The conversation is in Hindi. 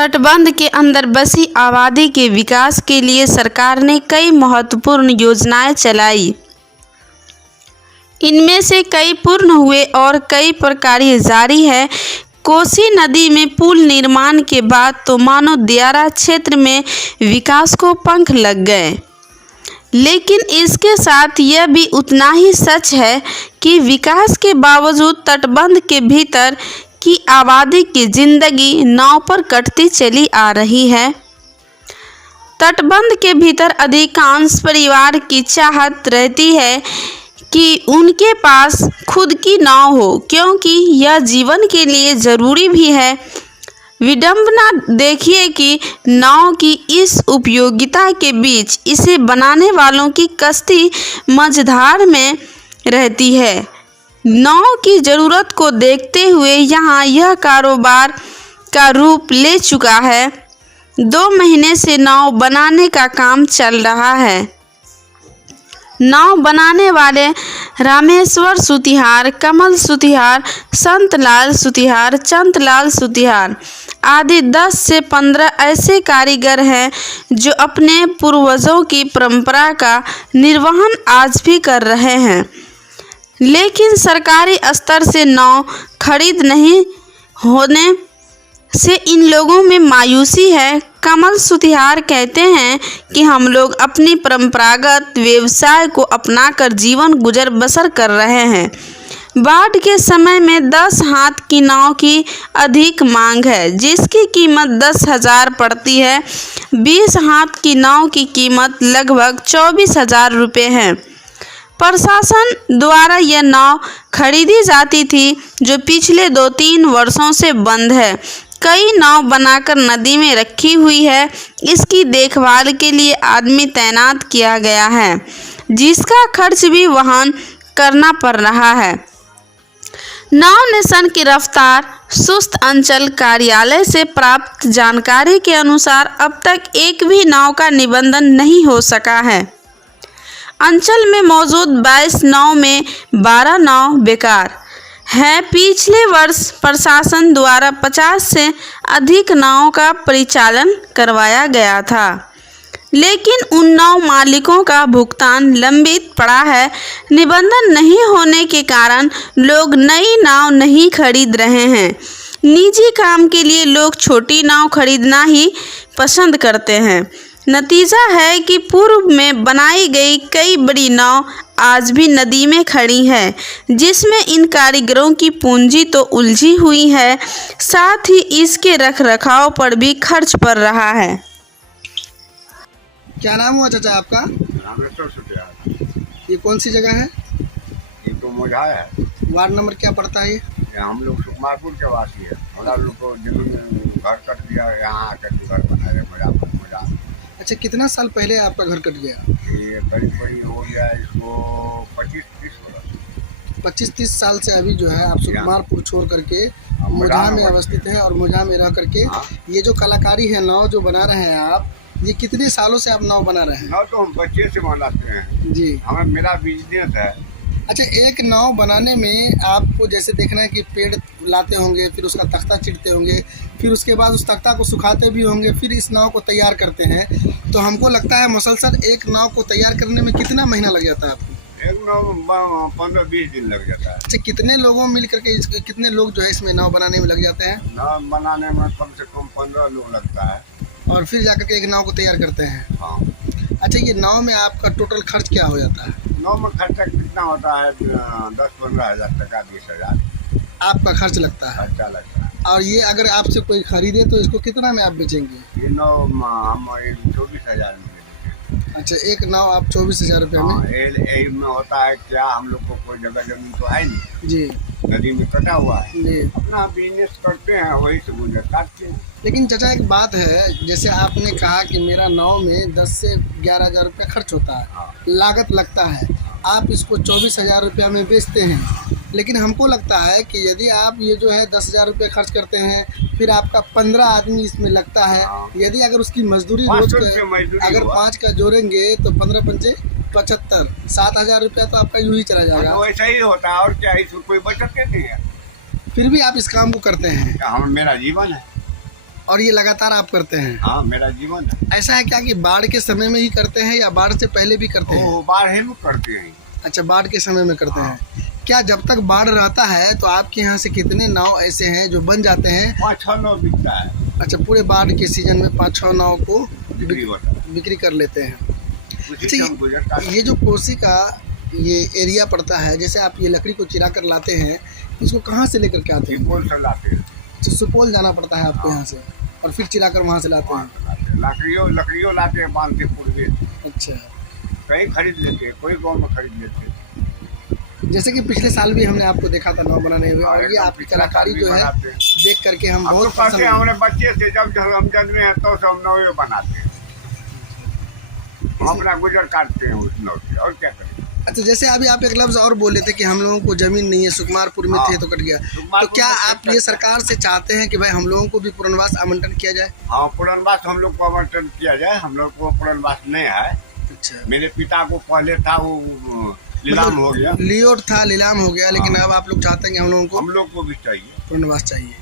तटबंध के अंदर बसी आबादी के विकास के लिए सरकार ने कई महत्वपूर्ण योजनाएं चलाई। इनमें से कई पूर्ण हुए और कई पर कार्य जारी है। कोसी नदी में पुल निर्माण के बाद तो मानो दियारा क्षेत्र में विकास को पंख लग गए। लेकिन इसके साथ यह भी उतना ही सच है कि विकास के बावजूद तटबंध के भीतर की आबादी की जिंदगी नाव पर कटती चली आ रही है। तटबंध के भीतर अधिकांश परिवार की चाहत रहती है कि उनके पास खुद की नाव हो, क्योंकि यह जीवन के लिए ज़रूरी भी है। विडंबना देखिए कि नाव की इस उपयोगिता के बीच इसे बनाने वालों की कश्ती मझधार में रहती है। नाव की ज़रूरत को देखते हुए यहाँ यह कारोबार का रूप ले चुका है। 2 महीने से नाव बनाने का काम चल रहा है। नाव बनाने वाले रामेश्वर सुतिहार, कमल सुतिहार, संतलाल सुतिहार, चंतलाल सुतिहार आदि 10 से 15 ऐसे कारीगर हैं जो अपने पूर्वजों की परंपरा का निर्वहन आज भी कर रहे हैं। लेकिन सरकारी स्तर से नाव खरीद नहीं होने से इन लोगों में मायूसी है। कमल सुतिहार कहते हैं कि हम लोग अपनी परंपरागत व्यवसाय को अपनाकर जीवन गुजर बसर कर रहे हैं। बाढ़ के समय में 10 हाथ की नाव की अधिक मांग है, जिसकी कीमत 10,000 पड़ती है। 20 हाथ की नाव की कीमत लगभग 24,000 रुपये है। प्रशासन द्वारा यह नाव खरीदी जाती थी, जो पिछले 2-3 वर्षों से बंद है। कई नाव बनाकर नदी में रखी हुई है। इसकी देखभाल के लिए आदमी तैनात किया गया है, जिसका खर्च भी वहन करना पड़ रहा है। नाव नेशन की रफ्तार सुस्त अंचल कार्यालय से प्राप्त जानकारी के अनुसार अब तक एक भी नाव का निबंधन नहीं हो सका है। अंचल में मौजूद 22 नाव में 12 नाव बेकार है। पिछले वर्ष प्रशासन द्वारा 50 से अधिक नावों का परिचालन करवाया गया था, लेकिन उन नाव मालिकों का भुगतान लंबित पड़ा है। निबंधन नहीं होने के कारण लोग नई नाव नहीं खरीद रहे हैं। निजी काम के लिए लोग छोटी नाव खरीदना ही पसंद करते हैं। नतीजा है कि पूर्व में बनाई गई कई बड़ी नाव आज भी नदी में खड़ी है, जिसमें इन कारीगरों की पूंजी तो उलझी हुई है, साथ ही इसके रखरखाव पर भी खर्च पड़ रहा है। क्या नाम हुआ चाचा आपका? रामेश्वर सुतिहार। ये कौन सी जगह है? ये तो मोझा है। वार्ड नंबर क्या पड़ता है? ये हम लोग सुकुमारपुर के वासी है। हमारा लोग को जमीन घर कट दिया, यहाँ आकर घर बना रहे मोझा। अच्छा, कितना साल पहले आपका घर कट गया? ये करीब हो गया इसको 25-30 वर्ष। 25-30 साल से अभी जो है आप सुकुमारपुर छोड़ करके मोझा में अवस्थित है, और मोझा में रह करके ये जो कलाकारी है नाव जो बना रहे हैं आप, ये कितने सालों से आप नाव बना रहे हैं? नाव तो हम बच्चे से बनाते हैं जी। हमें मेरा बिजनेस है। अच्छा, एक नाव बनाने में आपको जैसे देखना है कि पेड़ लाते होंगे, फिर उसका तख्ता चिरते होंगे, फिर उसके बाद उस तख्ता को सुखाते भी होंगे, फिर इस नाव को तैयार करते हैं। तो हमको लगता है मुसलसल एक नाव को तैयार करने में कितना महीना लग जाता है आपको? एक नाव 15-20 दिन लग जाता है। अच्छा, कितने लोगों मिल करके कितने लोग जो है इसमें नाव बनाने में लग जाते हैं? नाव बनाने में कम से कम 15 लोग लगता है, और फिर जाकर के एक नाव को तैयार करते हैं। हाँ। अच्छा, ये नाव में आपका टोटल खर्च क्या हो जाता है? नाव में खर्चा कितना होता है? 10-15 हज़ार टका, 20,000 आपका खर्च लगता है। खर्चा लगता है। और ये अगर आपसे कोई खरीदे तो इसको कितना में आप बेचेंगे? ये नाव हम 24,000 में देंगे। अच्छा, एक नाव आप 24,000 रुपये में? हाँ, में होता है क्या, हम लोग को कोई जगह जमीन तो है नहीं जी, नदी में कटा हुआ है, जी। अपना बिजनेस करते हैं, वही से गुजर काटते हैं। लेकिन चाचा एक बात है, जैसे आपने कहा कि मेरा नाव में 10 से 11,000 रुपया खर्च होता है, हाँ। लागत लगता है, आप इसको 24,000 रुपया में बेचते हैं। लेकिन हमको लगता है कि यदि आप ये जो है 10,000 रुपये खर्च करते हैं, फिर आपका 15 आदमी इसमें लगता है। यदि अगर उसकी मजदूरी रोज अगर 5 का जोड़ेंगे तो 15 पंचे 75, 7,000 रुपया तो आपका यूँ ही चला जाएगा। तो वैसा ही होता है, और क्या इसको कोई बचत कहते हैं। फिर भी आप इस काम को करते हैं? हम मेरा जीवन है। और ये लगातार आप करते हैं? हाँ, मेरा जीवन है। ऐसा है क्या कि बाढ़ के समय में ही करते हैं या बाढ़ से पहले भी करते हैं? वो बाढ़ है, लोग करते हैं। अच्छा, बाढ़ के समय में करते हैं। क्या जब तक बाढ़ रहता है तो आपके यहाँ से कितने नाव ऐसे हैं जो बन जाते हैं? 5-6 नाव बिकता है, अच्छा, पूरे बाढ़ के सीजन में 5-6 नाव को बिक्री होता है। बिक्री कर लेते हैं। उसी अच्छा, से हम गुजर करते हैं। ये जो कोसी का ये एरिया पड़ता है, जैसे आप ये लकड़ी को चिरा कर लाते हैं, इसको कहाँ से लेकर के आते हैं? सुपौल से लाते हैं। अच्छा, सुपौल जाना पड़ता है आपको यहाँ से, और फिर चिरा कर वहाँ से लाते हैं? लकड़ियों लाते हैं बांध के पूर्वे, अच्छा, कहीं खरीद लेते हैं, कोई गाँव में खरीद लेते हैं। जैसे कि पिछले साल भी हमने आपको देखा था नाव बनाने हुए, और ये आपकी कलाकारी जो है देख करके हम हम बहुत तो कहते पसंद हैं, हमारे बच्चे से जब हम जन्मे हैं तो हम नाव बनाते हैं, हम अपना गुजर काटते हैं उस नाव से, और क्या करें। अच्छा, जैसे अभी आप एक लफ्ज और बोले थे कि हम लोगों को जमीन नहीं है, सुकुमारपुर में थे तो कट गया, तो क्या आप ये सरकार से चाहते हैं कि भाई हम लोगों को भी पुनर्वास आवंटन किया जाए? हाँ, पुनर्वास हम लोग को आवंटन किया जाए। हम लोग को पुनर्वास नहीं है। अच्छा, मेरे पिता को पहले था, वो नीलाम हो गया, लियोट था, नीलाम हो गया, लेकिन अब आप लोग चाहते हैं कि हम लोगों को हम लोग को भी चाहिए। पुनर्वास चाहिए।